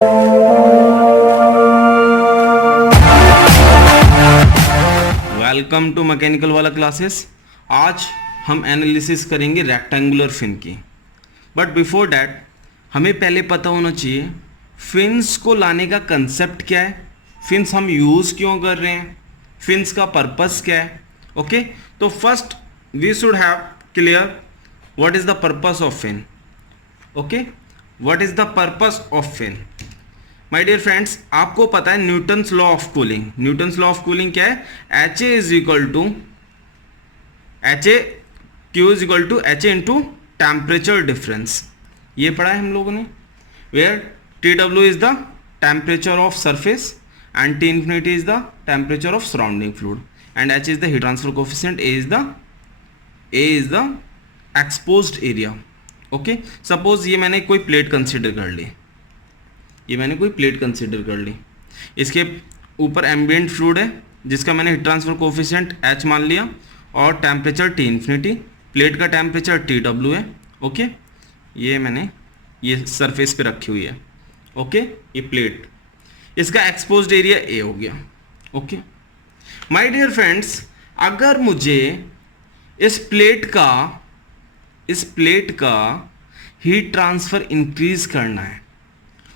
Welcome to mechanical वाला classes. आज हम एनालिसिस करेंगे रेक्टेंगुलर फिन की। बट बिफोर डैट हमें पहले पता होना चाहिए फिन्स को लाने का कंसेप्ट क्या है, फिन्स हम यूज़ क्यों कर रहे हैं, फिन्स का पर्पस क्या है। ओके, तो first we should have clear what is the purpose of fin. Okay, what is the purpose of fin. My dear friends, आपको पता है Newton's law of cooling. Newton's law of cooling क्या है? H a is equal to q is equal to h a into temperature difference. ये पढ़ा है हम लोगों ने, वेयर टी डब्ल्यू is the temperature of surface and t infinity is the temperature of surrounding fluid and H is the heat transfer coefficient, A is the exposed area. Okay, suppose ये मैंने कोई प्लेट कंसिडर कर ली, इसके ऊपर ambient fluid है जिसका मैंने heat transfer coefficient H मान लिया और टेम्परेचर T इन्फिनिटी, प्लेट का टेम्परेचर TW है। ओके, ये मैंने ये सरफेस पे रखी हुई है। ओके, ये प्लेट, इसका एक्सपोज्ड एरिया A हो गया। ओके माय डियर फ्रेंड्स, अगर मुझे इस प्लेट का हीट ट्रांसफर इंक्रीज करना है,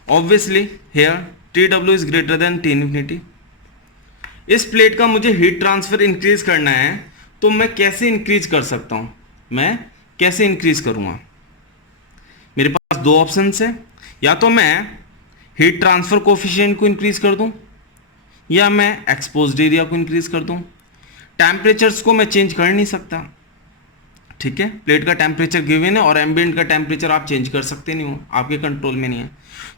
obviously here TW is greater than T infinity. इस प्लेट का मुझे हीट ट्रांसफर इंक्रीज करना है तो मैं कैसे इंक्रीज कर सकता हूं? मैं कैसे इंक्रीज करूंगा? मेरे पास दो ऑप्शंस है, या तो मैं हीट ट्रांसफर कोफिशिएंट को इंक्रीज कर दूं या मैं एक्सपोज्ड एरिया को इंक्रीज कर दूं। टेम्परेचर्स को मैं चेंज कर नहीं सकता, ठीक है। प्लेट का टेम्परेचर गिवन है और एम्बिएंट का टेम्परेचर आप चेंज कर सकते नहीं हो, आपके कंट्रोल में नहीं है।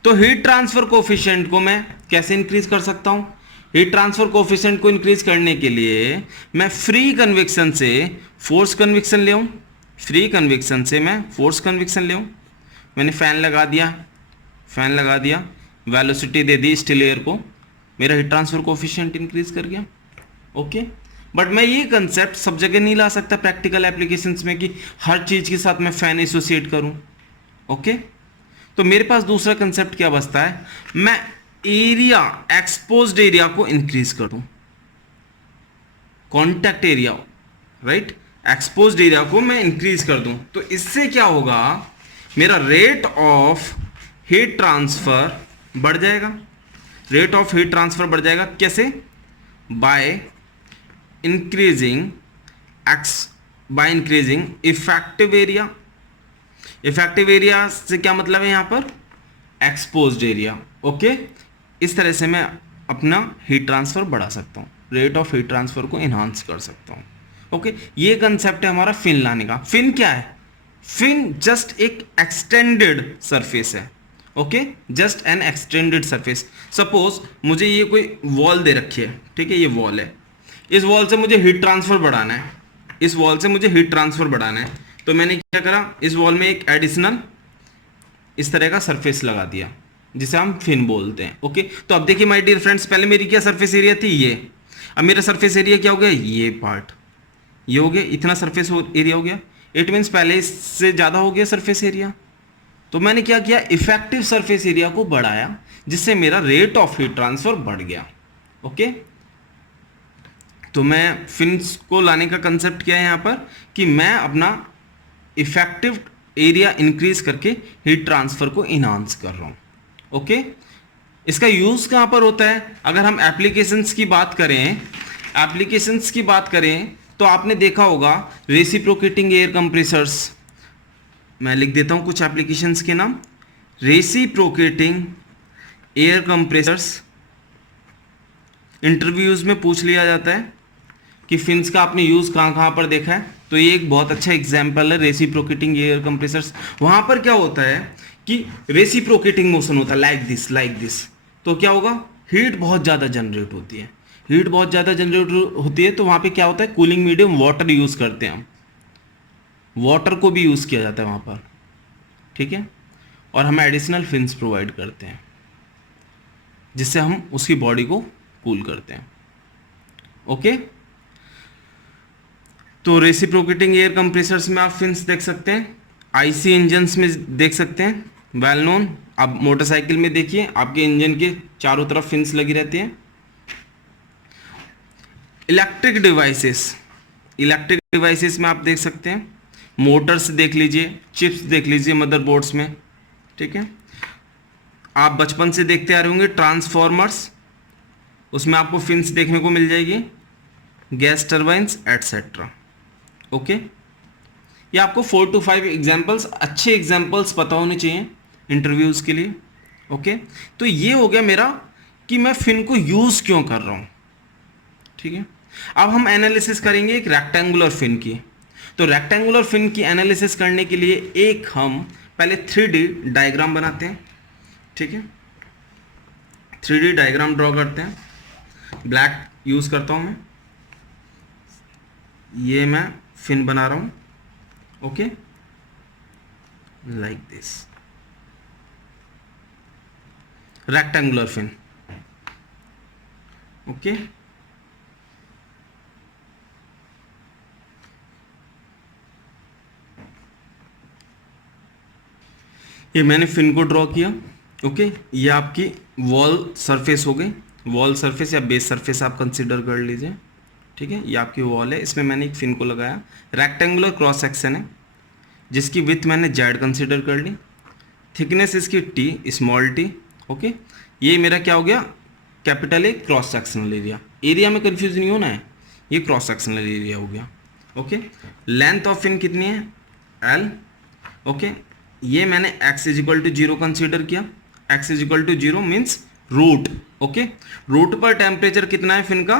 तो हीट ट्रांसफर कोफिशिएंट को मैं कैसे इंक्रीज कर सकता हूं? हीट ट्रांसफर कोफिशिएंट को इंक्रीज करने के लिए मैं फ्री कन्विक्शन से फोर्स कन्विक्शन ले आऊं, मैंने फैन लगा दिया, वेलोसिटी दे दी स्टिल एयर को, मेरा हीट ट्रांसफर कोफिशिएंट इंक्रीज कर गया। ओके, बट मैं ये कंसेप्ट सब जगह नहीं ला सकता प्रैक्टिकल एप्लीकेशंस में कि हर चीज के साथ मैं फैन एसोसिएट करूं। ओके, तो मेरे पास दूसरा कंसेप्ट क्या बचता है? मैं एरिया, एक्सपोज्ड एरिया को इंक्रीज कर दूं, contact area, right, exposed area को मैं इंक्रीज कर दूं। तो इससे क्या होगा? मेरा रेट ऑफ हीट ट्रांसफर बढ़ जाएगा। कैसे? By increasing effective area. Effective area से क्या मतलब है यहाँ पर? Exposed area. ओके, इस तरह से मैं अपना हीट ट्रांसफर बढ़ा सकता हूँ, रेट ऑफ हीट ट्रांसफर को इन्हांस कर सकता हूँ। ओके, ये कंसेप्ट है हमारा फिन लाने का। फिन क्या है? फिन जस्ट एक एक्सटेंडेड सरफेस है। Okay, just an extended surface. Suppose मुझे ये कोई वॉल दे रखी है, ठीक है, ये वॉल है, इस वॉल से मुझे हीट ट्रांसफर बढ़ाना है, तो मैंने क्या करा? इस वॉल में एक एडिशनल इस तरह का सरफेस लगा दिया जिसे हम फिन बोलते हैं। ओके, तो अब देखिए माय डियर फ्रेंड्स, पहले मेरी क्या सरफेस एरिया थी? ये। अब मेरा सरफेस एरिया क्या हो गया? ये पार्ट, ये हो गया, इतना सरफेस एरिया हो गया। इट मीन्स पहले इससे ज़्यादा हो गया सरफेस एरिया। तो मैंने क्या किया? इफेक्टिव सरफेस एरिया को बढ़ाया जिससे मेरा रेट ऑफ हीट ट्रांसफर बढ़ गया। ओके, तो मैं फिन्स को लाने का कंसेप्ट क्या है यहाँ पर कि मैं अपना इफेक्टिव एरिया इंक्रीज करके हीट ट्रांसफर को इनहांस कर रहा हूँ। ओके, इसका यूज़ कहाँ पर होता है? अगर हम एप्लीकेशंस की बात करें तो आपने देखा होगा रेसिप्रोकेटिंग एयर कंप्रेसर्स। मैं लिख देता हूँ कुछ एप्लीकेशंस के नाम। रेसिप्रोकेटिंग एयर कंप्रेसर्स, इंटरव्यूज़ में पूछ लिया जाता है कि फिन्स का आपने यूज़ कहाँ पर देखा है, तो ये एक बहुत अच्छा एग्जाम्पल है रेसिप्रोकेटिंग एयर कंप्रेसर्स। वहाँ पर क्या होता है कि रेसिप्रोकेटिंग मोशन होता है, लाइक दिस। तो क्या होगा? हीट बहुत ज़्यादा जनरेट होती है, तो वहाँ पे क्या होता है? कूलिंग मीडियम वाटर यूज़ करते हैं हम, वाटर को भी यूज़ किया जाता है वहाँ पर, ठीक है, और हम एडिशनल फिन्स प्रोवाइड करते हैं जिससे हम उसकी बॉडी को कूल करते हैं। ओके, तो रेसिप्रोकेटिंग एयर कंप्रेसर्स में आप फिन्स देख सकते हैं, आईसी इंजन्स में देख सकते हैं, वेल नोन अब मोटरसाइकिल में देखिए आपके इंजन के चारों तरफ फिन्स लगी रहती हैं। इलेक्ट्रिक डिवाइसेस में आप देख सकते हैं, मोटर्स देख लीजिए, चिप्स देख लीजिए मदरबोर्ड्स में, ठीक है। आप बचपन से देखते आ रहे होंगे ट्रांसफॉर्मर्स, उसमें आपको फिन्स देखने को मिल जाएगी, गैस टर्बाइंस एटसेट्रा। ओके, ये आपको 4 to 5 एग्जाम्पल्स, अच्छे एग्जाम्पल्स पता होने चाहिए इंटरव्यूज़ के लिए। ओके, तो ये हो गया मेरा कि मैं फिन को यूज़ क्यों कर रहा हूँ, ठीक है। अब हम एनालिसिस करेंगे एक रेक्टेंगुलर फिन की। तो रेक्टेंगुलर फिन की एनालिसिस करने के लिए एक हम पहले 3D डायग्राम बनाते हैं, ठीक है। 3D डायग्राम ड्रॉ करते हैं, ब्लैक यूज़ करता हूँ मैं, ये मैं फिन बना रहा हूँ, okay, like this rectangular fin. Okay, ये मैंने फिन को ड्रॉ किया। ओके, ये आपकी वॉल सरफेस हो गई, वॉल सरफेस या बेस सरफेस आप कंसिडर कर लीजिए, ठीक है। ये आपकी वॉल है, इसमें मैंने एक फिन को लगाया, रेक्टेंगुलर क्रॉस सेक्शन है जिसकी विथ मैंने जेड कंसिडर कर ली, थिकनेस इसकी टी, स्मॉल टी। ओके, ये मेरा क्या हो गया, capital A cross sectional area. Area में कंफ्यूज नहीं होना है, ये क्रॉस सेक्शनल एरिया हो गया। ओके, लेंथ ऑफ फिन कितनी है, एल। ओके, ये मैंने x is equal to 0 consider किया, x is equal to 0 means root. Okay, root पर टेम्परेचर कितना है फिन का,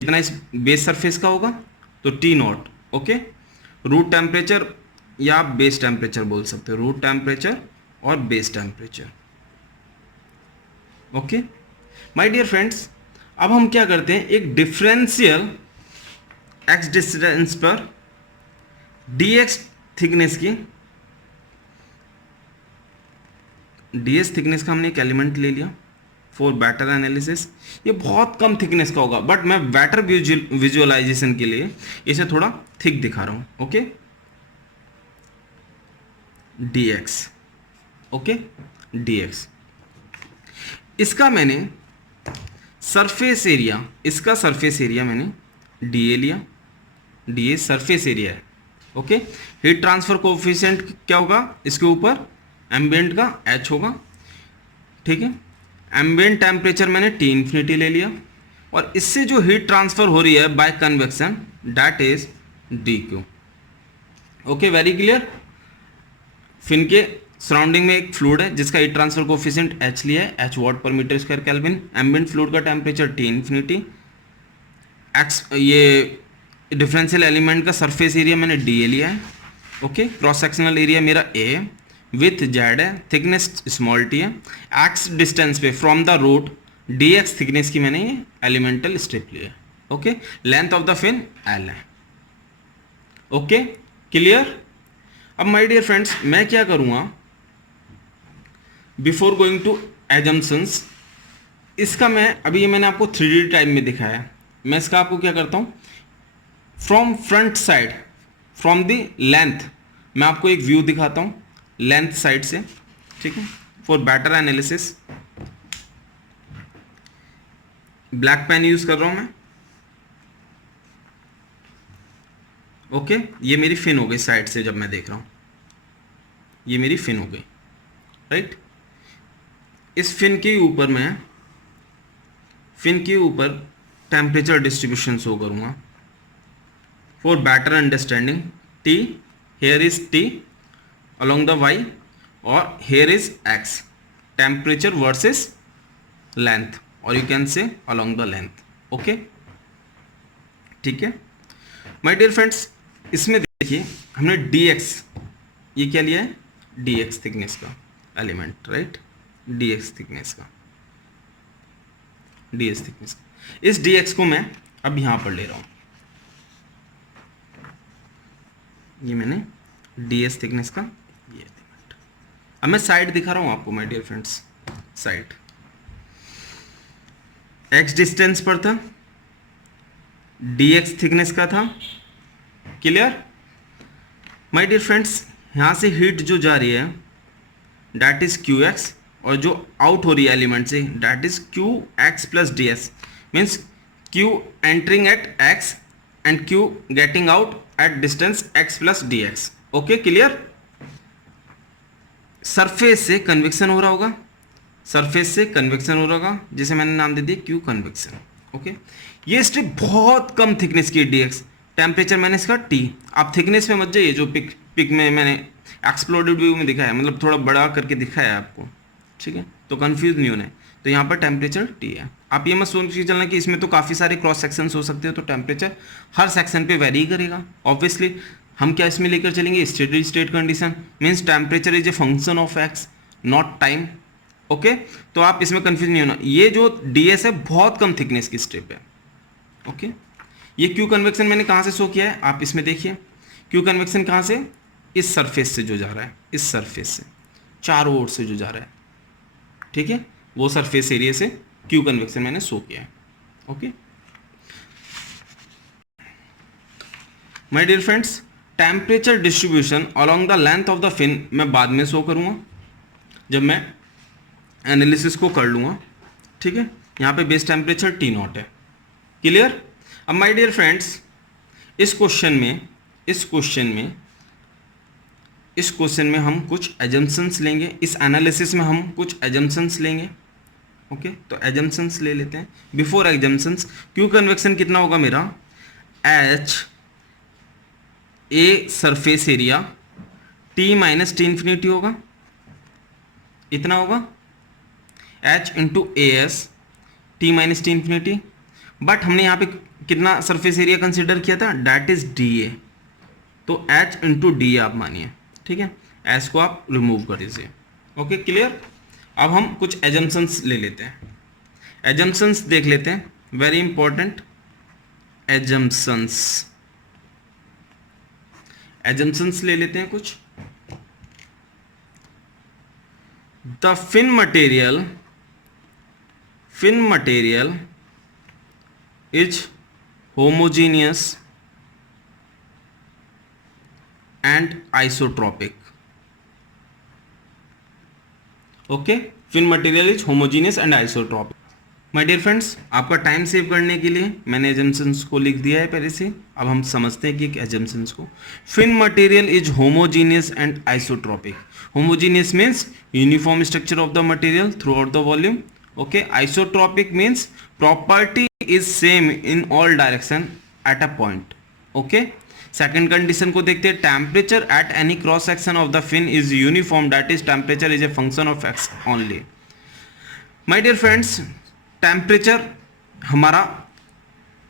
जितना इस बेस सरफेस का होगा, तो T naught. Okay, root temperature या आप बेस टेम्परेचर बोल सकते हो, रूट टेम्परेचर और base temperature. Okay my dear friends, अब हम क्या करते हैं, एक डिफरेंशियल x डिस्टेंस पर dx थिकनेस की, ds थिकनेस का हमने एक एलिमेंट ले लिया फॉर बेटर एनालिसिस। ये बहुत कम थिकनेस का होगा, बट मैं बेटर विजुअलाइजेशन के लिए इसे थोड़ा थिक दिखा रहा हूं। ओके, dx, ओके, dx, इसका मैंने सरफेस एरिया, इसका सरफेस एरिया मैंने dA लिया, dA सरफेस एरिया है। ओके, हीट ट्रांसफर कोफिशिएंट क्या होगा, इसके ऊपर एम्बिएंट का h होगा, ठीक है। एम्बिएंट टेम्परेचर मैंने T इन्फिनिटी ले लिया, और इससे जो हीट ट्रांसफर हो रही है by convection, that is dQ। Okay, very clear. Fin के सराउंडिंग में एक फ्लूइड है जिसका हीट ट्रांसफर कोफिशिएंट h लिया है, h watt per metre square kelvin. Ambient fluid का टेम्परेचर T इन्फिनिटी, x, ये डिफरेंशियल एलिमेंट का सरफेस एरिया मैंने dA लिया है। ओके, क्रॉस सेक्शनल एरिया मेरा A है, विथ जेड है, थिकनेस स्मॉल टी है, x डिस्टेंस पे from the root dx thickness की मैंने ये एलिमेंटल स्ट्रिप लिया है। Okay, length of the fin L है। Okay, clear. अब माय डियर फ्रेंड्स, मैं क्या करूँगा, बिफोर गोइंग टू एजम्पशंस, इसका मैं अभी ये मैंने आपको 3D टाइप में दिखाया, मैं इसका आपको क्या करता हूँ, from front side, from the length, मैं आपको एक व्यू दिखाता हूँ लेंथ साइड से, ठीक है, for better analysis. Black pen use कर रहा हूं मैं। ओके, ये मेरी फिन हो गई साइड से, जब मैं देख रहा हूं ये मेरी फिन हो गई, राइट। इस फिन के ऊपर मैं, फिन के ऊपर टेम्परेचर डिस्ट्रीब्यूशन शो करूंगा for better understanding. T, here is T along the y, और here is x, temperature versus length, or you can say along the length। okay, ठीक है my dear friends, इसमें देखिए हमने dx, ये क्या लिया है, dx थिकनेस का एलिमेंट, राइट, dx थिकनेस का, dx थिकनेस का, इस dx को मैं अब यहां पर ले रहा हूं, ये मैंने dx थिकनेस का ये एलिमेंट। अब मैं साइड दिखा रहा हूं आपको my dear friends, side x distance पर था, dx थिकनेस का था, क्लियर। माय डियर फ्रेंड्स, यहां से हीट जो जा रही है दैट इज क्यू एक्स, और जो आउट हो रही है एलिमेंट से that is Q X plus D S, means Q entering at X and Q getting out at distance X plus D X. Okay, clear. Surface से convection हो रहा होगा, सरफेस से कन्वेक्शन हो रहा होगा, जिसे मैंने नाम दे दिया क्यू कन्वेक्शन। ओके, ये स्ट्रिप बहुत कम थिकनेस की डीएक्स, टेम्परेचर मैंने इसका टी। आप थिकनेस में मत जाइए, जो पिक में मैंने एक्सप्लोडेड व्यू में दिखाया, मतलब थोड़ा बड़ा करके दिखाया है आपको, ठीक है, तो कंफ्यूज नहीं होना है। तो यहाँ पर टेम्परेचर टी है। आप ये मत सोच के चलना कि इसमें तो काफ़ी सारे क्रॉस सेक्शंस हो सकते हो, तो टेम्परेचर हर सेक्शन पे वेरी करेगा ऑब्वियसली। हम क्या इसमें लेकर चलेंगे, steady state condition, means temperature is a function of x not time. Okay, तो आप इसमें कंफ्यूज नहीं होना। ये जो डीएस है बहुत कम थिकनेस की स्ट्रिप है। ओके, ये क्यू कन्वेक्शन मैंने कहाँ से शो किया है, आप इसमें देखिए। क्यू कन्वेक्शन कहाँ से, इस सरफेस से जो जा रहा है, इस सरफेस से चारों ओर से जो जा रहा है, ठीक है, वो सरफेस एरिया से क्यू कन्वेक्शन मैंने शो किया है। Okay my dear friends, temperature distribution along the length of the fin मैं बाद में शो करूँगा जब मैं एनालिसिस को कर लूँगा, ठीक है। यहाँ पे बेस टेम्परेचर टी नॉट है, क्लियर। अब माय डियर फ्रेंड्स, इस क्वेश्चन में हम कुछ एजम्पशंस लेंगे, इस एनालिसिस में हम कुछ एजम्पशंस लेंगे। ओके, तो एजम्पशंस ले लेते हैं। बिफोर एजम्पशंस, क्यू कन्वेक्शन कितना होगा मेरा, H a surface area T minus T infinity होगा, इतना होगा, H into A S T minus T infinity. But हमने यहाँ पे कितना सरफेस एरिया कंसिडर किया था, डैट इज डी ए, तो एच इंटू डी आप मानिए, ठीक है। एस को आप रिमूव कर दीजिए। Okay, clear. अब हम कुछ एजम्पशंस ले लेते हैं, एजम्पशंस देख लेते हैं, वेरी इंपॉर्टेंट एजम्पशंस ले लेते हैं कुछ। The fin material is homogeneous and isotropic. Okay, fin material is homogeneous and isotropic. My dear friends, आपका टाइम सेव करने के लिए मैंने एजम्पशंस को लिख दिया है पहले से। अब हम समझते हैं कि एजम्पशंस को। Fin material is homogeneous and isotropic. Homogeneous means uniform structure of the material throughout the volume. Okay, isotropic means property is same in all direction at a point. Okay, second condition को देखते हैं, temperature at any cross section of the fin is uniform, that is temperature is a function of x only. My dear friends, temperature हमारा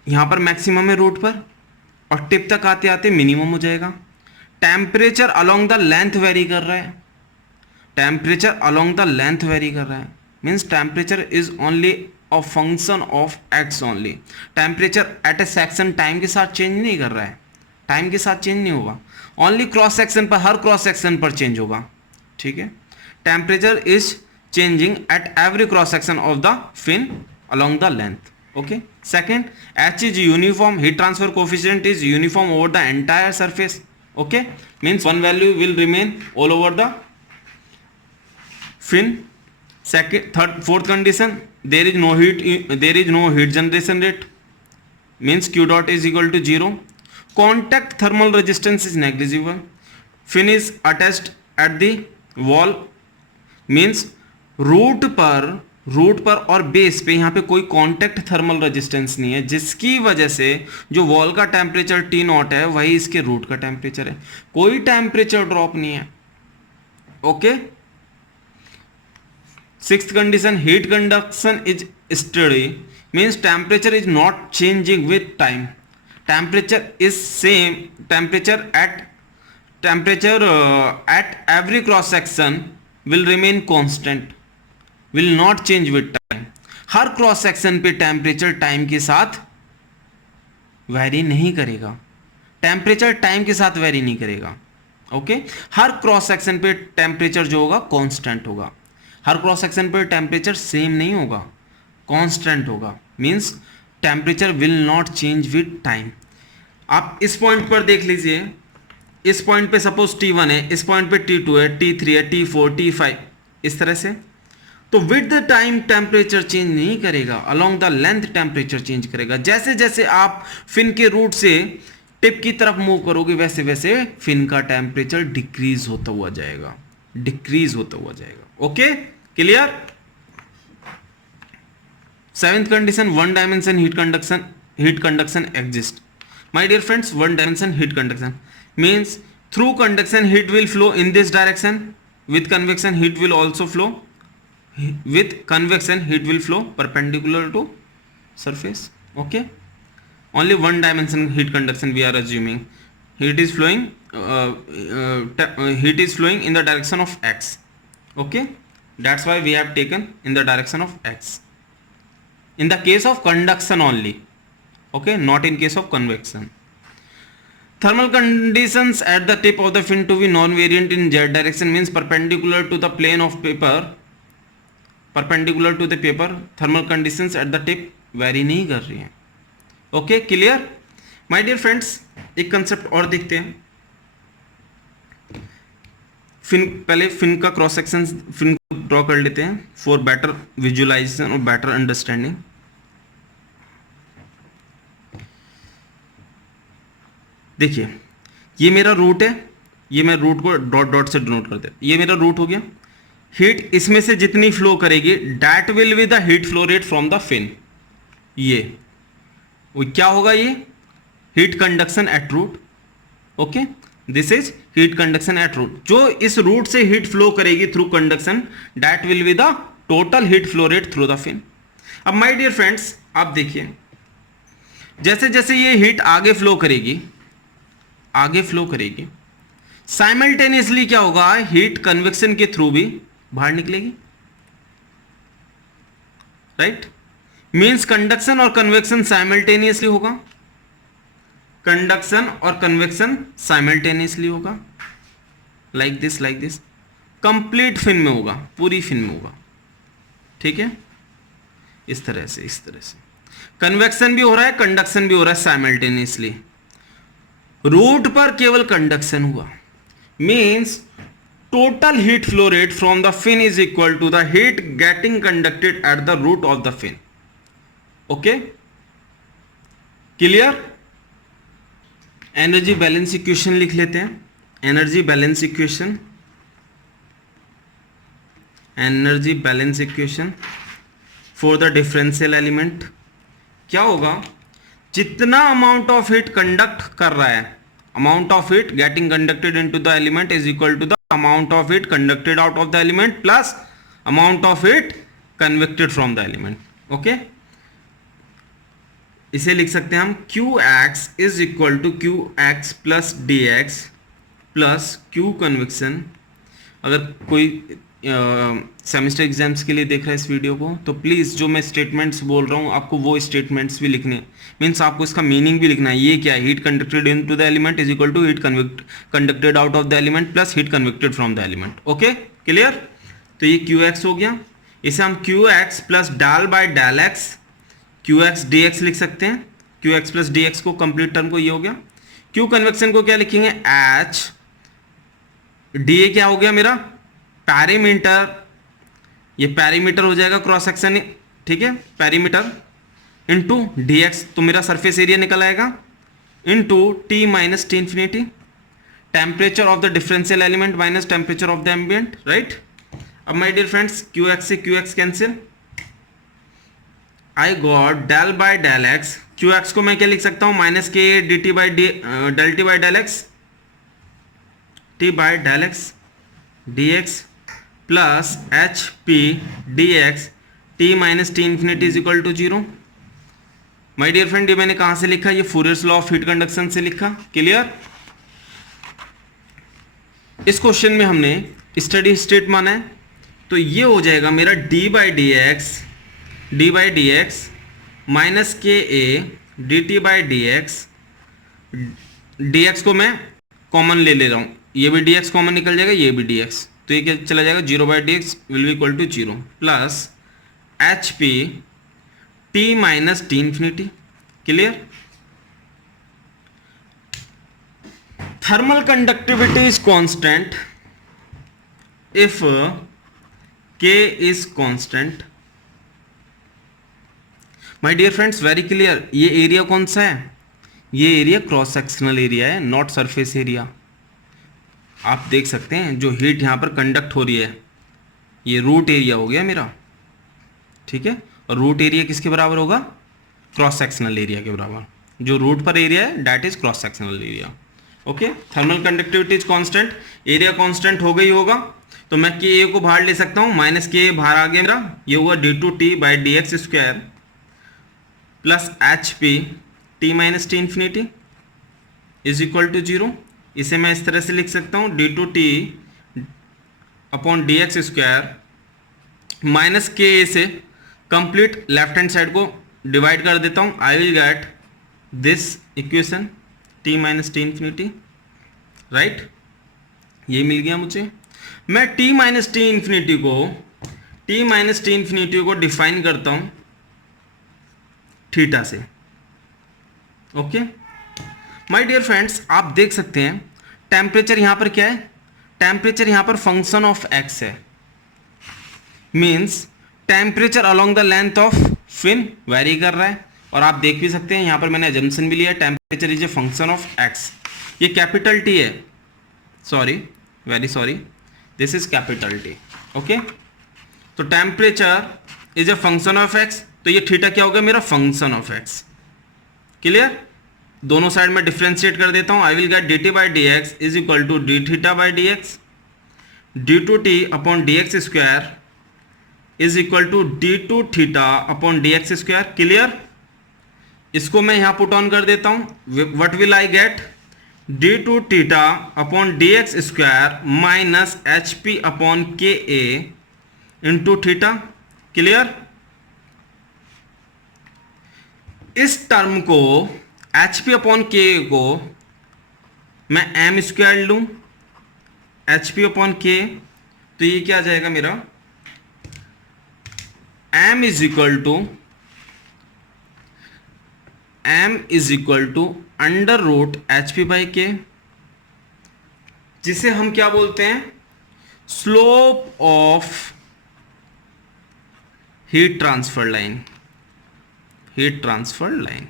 यहाँ पर maximum है root पर, और tip तक आते आते मिनिमम हो जाएगा। Temperature along the length very कर रहा है, temperature along the length very कर रहा है, means temperature is only a function of x only. Temperature at A section time के साथ चेंज नहीं कर रहा है, टाइम के साथ चेंज नहीं होगा, ओनली क्रॉस सेक्शन पर, हर क्रॉस सेक्शन पर चेंज होगा, ठीक है। Temperature is changing at every cross section of the fin along the length. Okay, second, H is uniform, heat transfer coefficient is uniform over the entire surface. Okay, means one value will remain all over the fin. Fourth condition, there is no heat generation rate, means q dot is equal to 0. Contact thermal resistance is negligible. Fin is attached at the wall, means root पर और base पे यहाँ पे कोई contact thermal resistance नहीं है, जिसकी वजह से जो वॉल का टेम्परेचर टी नॉट है वही इसके रूट का टेम्परेचर है, कोई टेम्परेचर ड्रॉप नहीं है। Okay, Sixth condition, heat conduction is steady, means temperature is not changing with time. Temperature is same, temperature at every cross section will remain constant, will not change with time. Her cross section पे temperature time के साथ very नहीं करेगा, temperature time के साथ very नहीं करेगा। Okay, हर cross section पे टेम्परेचर जो होगा कांस्टेंट होगा, हर क्रॉस सेक्शन पर टेम्परेचर सेम नहीं होगा, कांस्टेंट होगा, means temperature will not change with time. आप इस पॉइंट पर देख लीजिए, इस पॉइंट पे सपोज T1 है, इस पॉइंट पे T2 है, T3 है, T4, T5, इस तरह से। तो with the time temperature change नहीं करेगा, along the length temperature change करेगा। जैसे जैसे आप फिन के रूट से टिप की तरफ मूव करोगे वैसे वैसे फिन का टेम्परेचर डिक्रीज होता हुआ जाएगा, डिक्रीज होता हुआ जाएगा। Okay, clear. Seventh condition, one dimension heat conduction exist. My dear friends, one dimension heat conduction means through conduction heat will flow in this direction. With convection heat will also flow. With convection heat will flow perpendicular to surface. Okay. Only one dimension heat conduction we are assuming. Heat is flowing. Heat is flowing in the direction of x. Okay. That's why we have taken in the direction of x. In the case of conduction only. Okay, not in case of convection. Thermal conditions at the tip of the fin to be non-variant in z direction means perpendicular to the plane of paper. Perpendicular to the paper, thermal conditions at the tip vary नहीं कर रही हैं. Okay, clear? My dear friends, एक concept और देखते हैं. Fin, पहले fin का क्रॉस सेक्शन फिन को ड्रॉ कर लेते हैं फॉर बेटर विजुअलाइजेशन और बेटर अंडरस्टैंडिंग. देखिए, ये मेरा रूट है, ये मैं रूट को डॉट डॉट से डिनोट कर देता. ये मेरा रूट हो गया. हीट इसमें से जितनी फ्लो करेगी that will be the heat flow rate from the fin. ये वो क्या होगा, ये heat conduction at root. Okay, this is heat conduction at root. जो इस रूट से हीट फ्लो करेगी through conduction that will be the total heat flow rate through the fin. अब माय डियर फ्रेंड्स, आप देखिए, जैसे जैसे ये हीट आगे फ्लो करेगी साइमल्टेनियसली क्या होगा, हीट कन्वेक्शन के थ्रू भी बाहर निकलेगी. राइट, मींस कंडक्शन और कन्वेक्शन साइमल्टेनियसली होगा. कंडक्शन और कन्वेक्शन साइमल्टेनियसली होगा. लाइक दिस कंप्लीट फिन में होगा, पूरी फिन में होगा. ठीक है, इस तरह से कन्वेक्शन भी हो रहा है, कंडक्शन भी हो रहा है साइमल्टेनियसली. रूट पर केवल कंडक्शन हुआ, means total heat flow rate from the fin is equal to the heat getting conducted at the root of the fin. Okay, clear. Energy balance equation लिख लेते हैं. Energy balance equation for the differential element क्या होगा, जितना amount of heat conduct कर रहा है, amount of heat getting conducted into the element is equal to the amount of heat conducted out of the element plus amount of heat convected from the element. Okay, इसे लिख सकते हैं हम Qx is equal to Qx plus dx plus Q convection. अगर कोई semester exams के लिए देख रहा है इस वीडियो को तो प्लीज़ जो मैं स्टेटमेंट्स बोल रहा हूँ आपको वो स्टेटमेंट्स भी लिखने, मीन्स आपको इसका मीनिंग भी लिखना है. ये क्या है, heat conducted into the element is equal to heat conducted out of the element plus heat convected from the element. Okay, clear. तो ये Qx हो गया. इसे हम Qx plus del by del X Qx dx लिख सकते हैं. Qx plus dx को कंप्लीट टर्म को ये हो गया. Q कन्वेक्शन को क्या लिखेंगे, H. dA क्या हो गया मेरा, पैरीमीटर. ये पैरीमीटर हो जाएगा क्रॉस सेक्शन, ठीक है, पैरीमीटर इनटू dx. तो मेरा सरफेस एरिया निकल आएगा into T minus T infinity. Temperature of the differential element minus temperature of the ambient. Right. अब माय डियर फ्रेंड्स, Qx से Qx cancel. I got del by del X. Qx को मैं क्या लिख सकता हूं, minus K D T by del T by del X, T by del X D X plus H P D X T minus T infinity is equal to 0. My dear friend, ये मैंने कहां से लिखा, ये फूरियर्स law of heat conduction से लिखा. Clear. इस question में हमने स्टडी स्टेट माना है, तो ये हो जाएगा मेरा D by D X minus K A D T by D X. D X को मैं कॉमन ले रहा हूं, ये भी डी एक्स कॉमन निकल जाएगा, ये भी डी एक्स, तो ये क्या चला जाएगा, 0 by D X will be equal to 0 plus H P T minus T infinity. Clear. Thermal conductivity is constant if K is constant. My dear friends, very clear. ये एरिया कौन सा है? ये एरिया क्रॉस सेक्शनल एरिया है, not surface area. आप देख सकते हैं जो हीट यहाँ पर कंडक्ट हो रही है, ये रूट एरिया हो गया मेरा, ठीक है। और रूट एरिया किसके बराबर होगा? क्रॉस सेक्शनल एरिया के बराबर। जो रूट पर एरिया है that is cross sectional area. Okay, thermal conductivity is constant, area constant हो गई होगा, तो मैं के ए को बाहर ले सकता हूँ, माइनस के बाहर आ गया मेरा, ये हुआ D two T by D X square plus H P T minus T infinity is equal to zero. इसे मैं इस तरह से लिख सकता हूँ, D two T upon D X square minus K A से कंप्लीट लेफ्ट हैंड साइड को डिवाइड कर देता हूँ। I will get this equation T minus T infinity, right. ये मिल गया मुझे। मैं टी माइनस टी इन्फिनिटी को डिफाइन करता हूँ थीटा से। ओके माय डियर फ्रेंड्स, आप देख सकते हैं टेम्परेचर यहां पर क्या है? टेम्परेचर यहां पर फंक्शन ऑफ एक्स है, means temperature along the length of fin very कर रहा है। और आप देख भी सकते हैं यहां पर मैंने एजम्पशन भी लिया, temperature is a function of X. ये कैपिटल टी है, sorry, very sorry, this is capital T. Okay, तो temperature is a function of X, तो ये थीटा क्या होगा? मेरा फंक्शन ऑफ एक्स। क्लियर? दोनों साइड में डिफ्रेंशिएट कर देता हूं। I will get D T by D X is equal to D theta by D X, D two T upon D X square is equal to D two theta upon D X square. Clear? इसको मैं यहां put on कर देता हूं। What will I get? D two theta upon D X square minus H P upon K A into theta. Clear? इस term को H P upon K को मैं एम स्क्वायर लूं, एच पी अपॉन के, तो ये क्या आ जाएगा मेरा? M is equal to under root H P by के, जिसे हम क्या बोलते हैं? Slope of heat transfer line. Heat transfer line,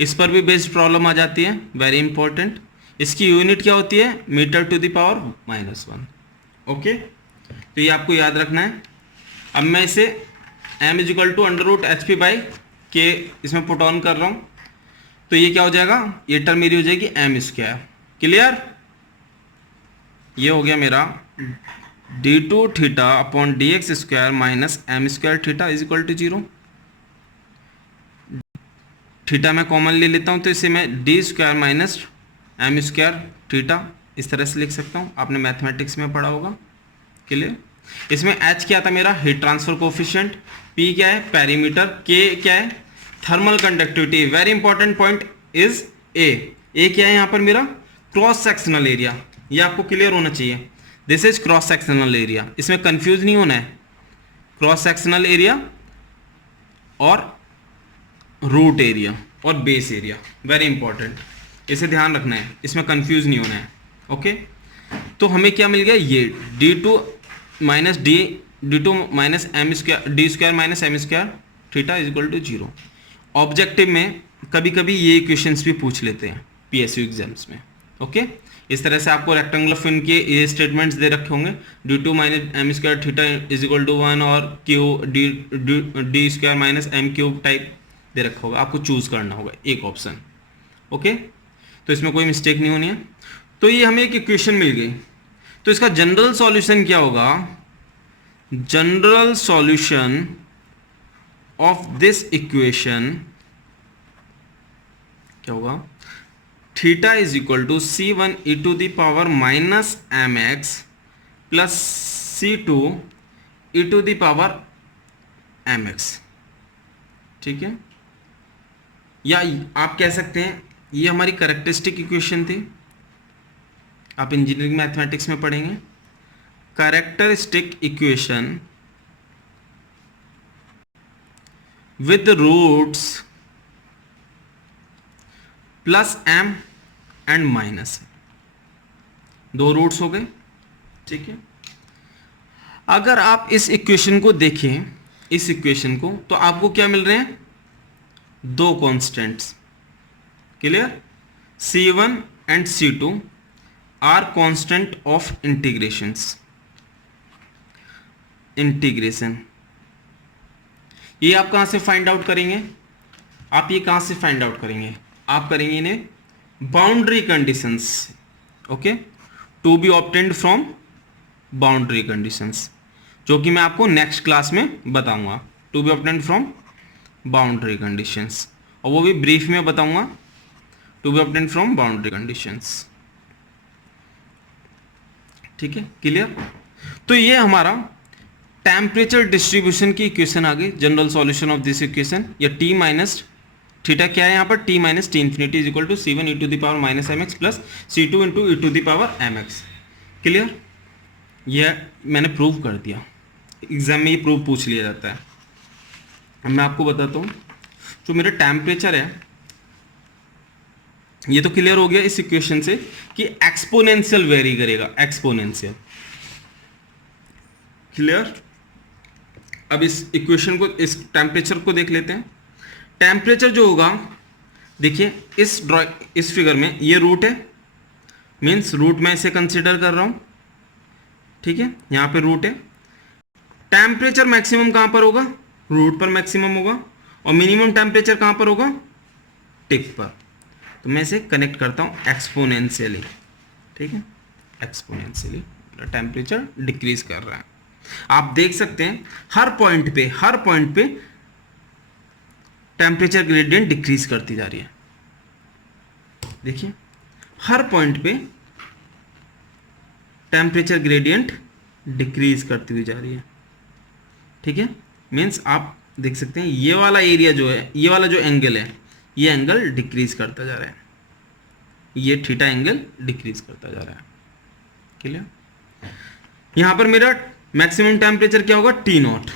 इस पर भी बेस्ड प्रॉब्लम आ जाती है, वेरी इंपॉर्टेंट। इसकी यूनिट क्या होती है? Metre to the power -1। Okay, तो ये आपको याद रखना है। अब मैं इसे m is equal to under root H P by K इसमें पुट ऑन कर रहा हूँ, तो ये क्या हो जाएगा? ये टर्म मेरी हो जाएगी एम स्क्वायर। क्लियर? ये हो गया मेरा D two theta upon D X square minus M square theta is equal to zero. Theta मैं कॉमन ले लेता हूँ, तो इसे मैं D square minus M square theta इस तरह से लिख सकता हूँ। आपने मैथमेटिक्स में पढ़ा होगा। क्लियर? इसमें एच क्या था मेरा? हीट ट्रांसफर कोफिशिएंट, पी क्या है? पेरीमीटर, के क्या है? Thermal conductivity. Very important point is a क्या है यहाँ पर मेरा? Cross sectional area. ये आपको क्लियर होना चाहिए, this is cross sectional area, इसमें कंफ्यूज नहीं होना है। क्रॉस सेक्शनल एरिया और रूट एरिया और बेस एरिया, वेरी इंपॉर्टेंट, इसे ध्यान रखना है, इसमें कंफ्यूज नहीं होना है। ओके, तो हमें क्या मिल गया? ये D two minus D two minus M square D square minus M square theta is equal to zero. Objective में कभी कभी ये इक्वेशंस भी पूछ लेते हैं पीएसयू एग्जाम्स में। ओके, इस तरह से आपको रेक्टेंगुलर फिन के ये स्टेटमेंट्स दे रखे होंगे, D two minus M square theta is equal to 1 और Q D square minus M cube type दे रखा होगा, आपको चूज करना होगा एक ऑप्शन। ओके, तो इसमें कोई मिस्टेक नहीं होनी है। तो ये हमें एक इक्वेशन मिल गई, तो इसका जनरल सॉल्यूशन क्या होगा? General solution of this equation क्या होगा? Theta is equal to c1 E to the power minus M X plus c2 E to the power M X. ठीक है, या आप कह सकते हैं ये हमारी कैरेक्टरिस्टिक इक्वेशन थी, आप इंजीनियरिंग मैथमेटिक्स में पढ़ेंगे। Characteristic equation with roots plus M and minus, दो रूट्स हो गए। ठीक है, अगर आप इस इक्वेशन को देखें, इस इक्वेशन को, तो आपको क्या मिल रहे हैं? दो constants. Clear? C1 and C2 are constant of integrations, integration. ये आप कहां से फाइंड आउट करेंगे? आप ये कहां से फाइंड आउट करेंगे? आप करेंगे इन्हें boundary conditions. Okay, to be obtained from boundary conditions, जो कि मैं आपको नेक्स्ट क्लास में बताऊंगा। To be obtained from boundary conditions, और वो भी ब्रीफ में बताऊंगा। To be obtained from boundary conditions. ठीक है, क्लियर? तो ये हमारा टेम्परेचर डिस्ट्रीब्यूशन की इक्वेशन आ गई, general solution of this equation. या टी माइनस थीटा क्या है यहाँ पर? T minus T infinity is equal to C1 e to the power minus M X plus C2 into E to the power M X. Clear? यह मैंने prove कर दिया, exam में ये प्रूव पूछ लिया जाता है। अब मैं आपको बताता हूँ, जो मेरा टेम्परेचर है, ये तो क्लियर हो गया इस इक्वेशन से कि एक्सपोनेंशियल वेरी करेगा, एक्सपोनेंशियल। क्लियर? अब इस इक्वेशन को, इस टेम्परेचर को देख लेते हैं। टेम्परेचर जो होगा, देखिए इस फिगर में ये रूट है, मीन्स रूट मैं इसे कंसीडर कर रहा हूं। ठीक है, यहां पे रूट है। टेम्परेचर मैक्सिमम कहां पर होगा? रूट पर मैक्सिमम होगा। और मिनिमम टेम्परेचर कहां पर होगा? टिप पर। तो मैं इसे कनेक्ट करता हूं एक्सपोनेंशियली। ठीक है, एक्सपोनेंशियली टेम्परेचर डिक्रीज कर रहा है। आप देख सकते हैं हर पॉइंट पे टेम्परेचर ग्रेडियंट डिक्रीज करती जा रही है। देखिए, हर पॉइंट पे टेम्परेचर ग्रेडियंट डिक्रीज करती हुई जा रही है। ठीक है, मीन्स आप देख सकते हैं ये वाला एरिया जो है, ये वाला जो एंगल है, ये एंगल डिक्रीज करता जा रहा है, ये थीटा एंगल डिक्रीज करता जा रहा है। क्लियर? यहां पर मेरा मैक्सिमम टेम्परेचर क्या होगा? T naught.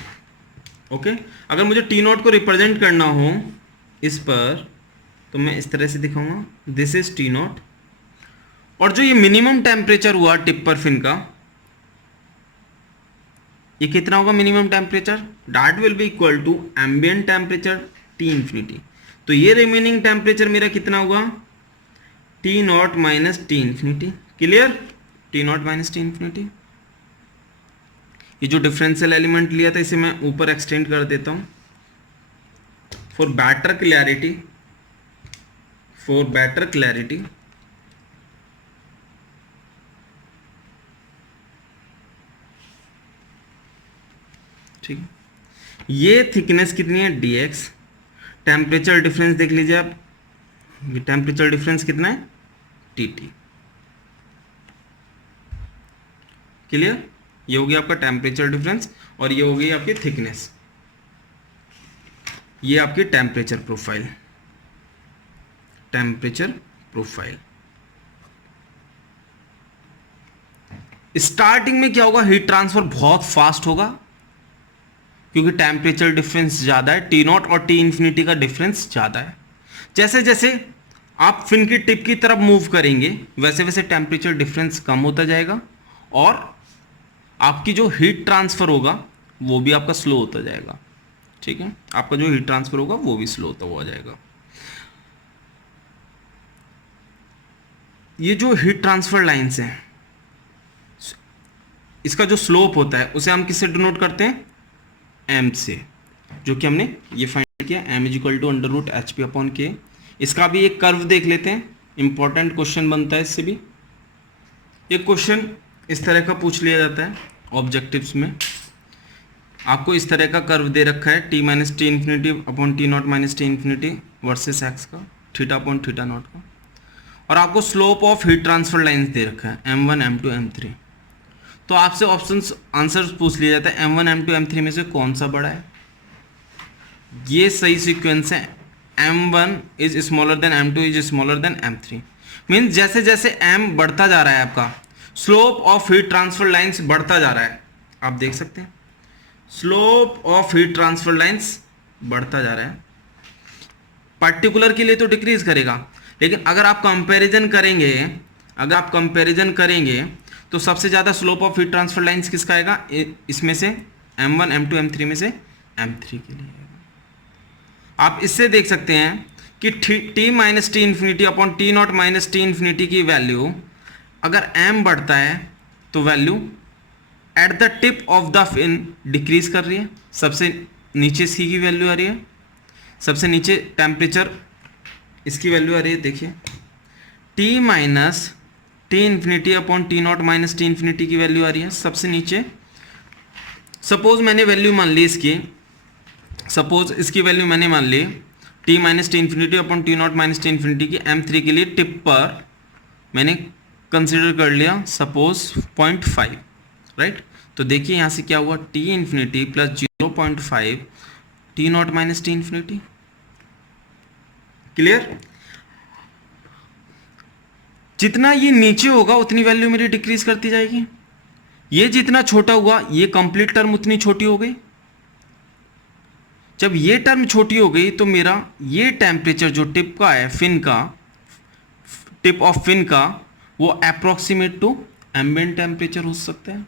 ओके, अगर मुझे T नॉट को रिप्रेजेंट करना हो इस पर, तो मैं इस तरह से दिखाऊंगा, दिस इज T नॉट। और जो ये मिनिमम टेम्परेचर हुआ टिप पर फिन का, ये कितना होगा minimum temperature? That will be equal to ambient temperature T infinity. तो ये रिमेनिंग टेम्परेचर मेरा कितना हुआ? T not minus T infinity. Clear? T not minus T infinity. ये जो डिफरेंशियल एलिमेंट लिया था, इसे मैं ऊपर एक्सटेंड कर देता हूं for better clarity, for better clarity. ठीक है, ये थिकनेस कितनी है? dx। टेम्परेचर डिफरेंस देख लीजिए आप, ये टेम्परेचर डिफरेंस कितना है? tt। क्लियर? ये हो गया आपका टेम्परेचर डिफरेंस, और ये हो गई आपकी थिकनेस। ये आपकी temperature profile, temperature profile. Starting में क्या होगा? हीट ट्रांसफर बहुत फास्ट होगा, क्योंकि टेम्परेचर डिफरेंस ज्यादा है, T नॉट और T इन्फिनिटी का डिफरेंस ज्यादा है। जैसे जैसे आप फिन की टिप की तरफ मूव करेंगे, वैसे वैसे टेम्परेचर डिफरेंस कम होता जाएगा, और आपकी जो हीट ट्रांसफर होगा वो भी आपका स्लो होता जाएगा। ठीक है, आपका जो हीट ट्रांसफर होगा वो भी स्लो होता हुआ जाएगा। ये जो हीट ट्रांसफर लाइंस हैं, इसका जो स्लोप होता है उसे हम किससे डिनोट करते हैं? m से, जो कि हमने ये फाइंड किया, m is equal to under root H P upon K. इसका भी एक कर्व देख लेते हैं, इंपॉर्टेंट क्वेश्चन बनता है इससे भी। एक क्वेश्चन इस तरह का पूछ लिया जाता है ऑब्जेक्टिव्स में। आपको इस तरह का कर्व दे रखा है, T minus T infinity upon T not minus T infinity versus X का, थीटा अपॉन थीटा नॉट का, और आपको slope of heat transfer lines दे रखा है m1 m2 m3। तो आपसे ऑप्शंस आंसर्स पूछ लिया जाता है m1 m2 m3 में से कौन सा बड़ा है? ये सही सीक्वेंस है, m1 is smaller than m2 is smaller than m3। Means जैसे जैसे m बढ़ता जा रहा है, आपका slope of heat transfer lines बढ़ता जा रहा है। आप देख सकते हैं slope of heat transfer lines बढ़ता जा रहा है। पर्टिकुलर के लिए तो डिक्रीज करेगा, लेकिन अगर आप कंपैरिजन करेंगे, तो सबसे ज़्यादा slope of heat transfer lines किसका आएगा, इसमें से M1 M2 M3 में से M3 के लिए आएगा। आप इससे देख सकते हैं कि T minus T infinity upon T not minus T infinity की वैल्यू अगर M बढ़ता है तो value at the tip of the fin decrease कर रही है। सबसे नीचे C की वैल्यू आ रही है, सबसे नीचे टेम्परेचर इसकी वैल्यू आ रही है, देखिए T minus T infinity upon T not minus T infinity की वैल्यू आ रही है सबसे नीचे। सपोज मैंने वैल्यू मान ली इसकी, सपोज इसकी वैल्यू मैंने मान ली T minus T infinity upon T not minus T infinity की M3 के लिए टिप पर मैंने कंसिडर कर लिया सपोज 0.5, राइट। तो देखिए यहाँ से क्या हुआ, T infinity plus 0.5 T not minus T infinity. Clear. जितना ये नीचे होगा उतनी वैल्यू मेरी डिक्रीज करती जाएगी, ये जितना छोटा हुआ ये कंप्लीट टर्म उतनी छोटी हो गई। जब ये टर्म छोटी हो गई तो मेरा ये टेम्परेचर जो टिप का है, फिन का, टिप ऑफ फिन का, वो अप्रोक्सीमेट टू एम्बिएंट टेम्परेचर हो सकता है।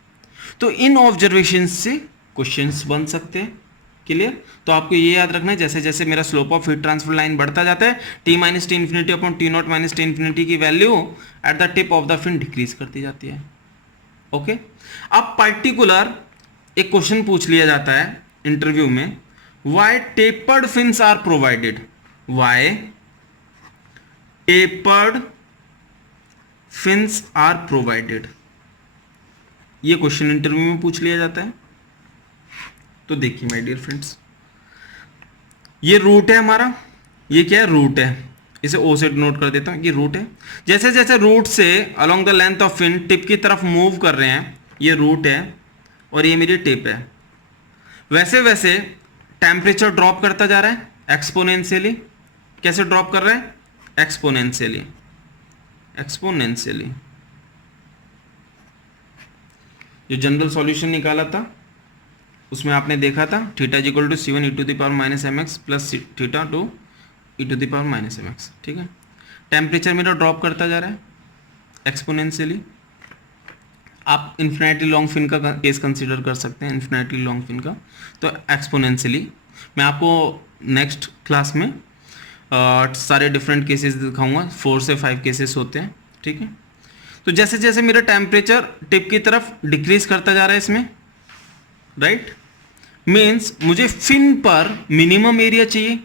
तो इन ऑब्जर्वेशन से क्वेश्चंस बन सकते हैं। क्लियर। तो आपको ये याद रखना है, जैसे जैसे मेरा slope of heat transfer line बढ़ता जाता है T minus T infinity upon T not minus T infinity की value at the tip of the fin decrease करती जाती है। ओके। अब पर्टिकुलर एक क्वेश्चन पूछ लिया जाता है इंटरव्यू में, why tapered fins are provided, why tapered fins are provided, ये क्वेश्चन इंटरव्यू में पूछ लिया जाता है। तो देखिए माय डियर फ्रेंड्स, ये रूट है हमारा, ये क्या है, रूट है, इसे ओ से नोट कर देता हूं, ये रूट है। जैसे जैसे रूट से along the length of fin tip की तरफ मूव कर रहे हैं, ये रूट है और ये मेरी टिप है, वैसे वैसे टेम्परेचर ड्रॉप करता जा रहा है एक्सपोनेंशियली। कैसे ड्रॉप कर रहा है, एक्सपोनेंशियली, एक्सपोनेंशियली। जो जनरल सॉल्यूशन निकाला था उसमें आपने देखा था theta is equal to C1 e to the power minus mx plus theta two e to the power minus mx। ठीक है। टेम्परेचर मेरा ड्रॉप करता जा रहा है एक्सपोनेंशियली। आप इन्फिनिटली लॉन्ग फिन का केस कंसीडर कर सकते हैं, इन्फिनिटली लॉन्ग फिन का, तो एक्सपोनेंशियली। मैं आपको नेक्स्ट क्लास में सारे डिफरेंट केसेस दिखाऊंगा, 4 से 5 केसेस होते हैं। ठीक है। तो जैसे जैसे मेरा टेम्परेचर टिप की तरफ डिक्रीज करता जा रहा है इसमें, राइट, मीन्स मुझे फिन पर मिनिमम एरिया चाहिए।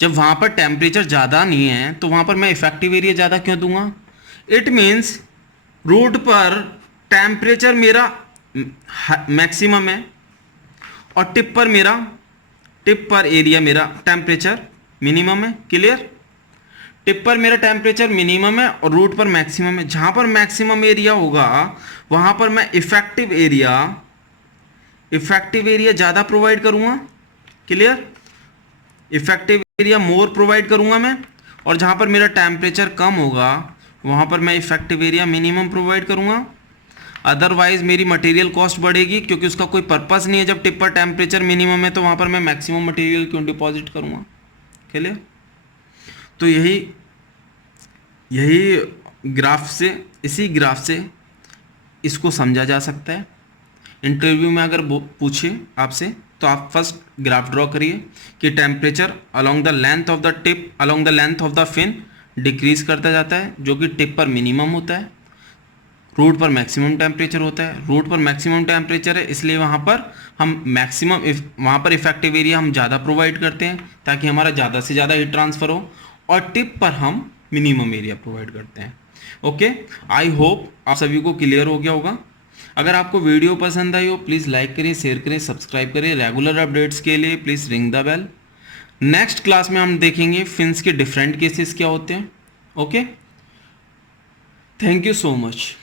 जब वहां पर टेम्परेचर ज़्यादा नहीं है तो वहां पर मैं इफेक्टिव एरिया ज़्यादा क्यों दूंगा। इट मीन्स रूट पर टेम्परेचर मेरा मैक्सिमम है और टिप पर एरिया मेरा टेम्परेचर मिनिमम है। क्लियर। टिप पर मेरा टेम्परेचर मिनिमम है और रूट पर मैक्सिमम है। जहां पर मैक्सिमम एरिया होगा वहां पर मैं इफेक्टिव एरिया ज़्यादा प्रोवाइड करूंगा। क्लियर। इफेक्टिव एरिया मोर प्रोवाइड करूंगा मैं, और जहां पर मेरा टेम्परेचर कम होगा वहां पर मैं इफेक्टिव एरिया मिनिमम प्रोवाइड करूंगा। अदरवाइज मेरी मटेरियल कॉस्ट बढ़ेगी, क्योंकि उसका कोई पर्पस नहीं है। जब टिप पर टेम्परेचर मिनिमम है तो वहां पर मैं मैक्सिमम मटेरियल क्यों डिपॉजिट करूंगा। क्लियर। तो यही ग्राफ से, इसी ग्राफ से इसको समझा जा सकता है। इंटरव्यू में अगर पूछे आपसे तो आप फर्स्ट ग्राफ ड्रॉ करिए कि temperature along the length of the tip, along the length of the fin decrease करता जाता है, जो कि टिप पर मिनिमम होता है, रूट पर मैक्सिमम टेम्परेचर होता है। रूट पर मैक्सिमम टेम्परेचर है, इसलिए वहाँ पर हम मैक्सिमम, वहाँ पर इफेक्टिव एरिया हम ज़्यादा प्रोवाइड करते हैं ताकि हमारा ज़्यादा से ज़्यादा हीट ट्रांसफ़र हो, और टिप पर हम मिनिमम एरिया प्रोवाइड करते हैं। ओके, आई होप आप सभी को क्लियर हो गया होगा। अगर आपको वीडियो पसंद आई हो प्लीज़ लाइक करें, शेयर करें, सब्सक्राइब करें। रेगुलर अपडेट्स के लिए please ring the bell. Next class में हम देखेंगे फिन्स के डिफरेंट केसेस क्या होते हैं। Okay, thank you so much.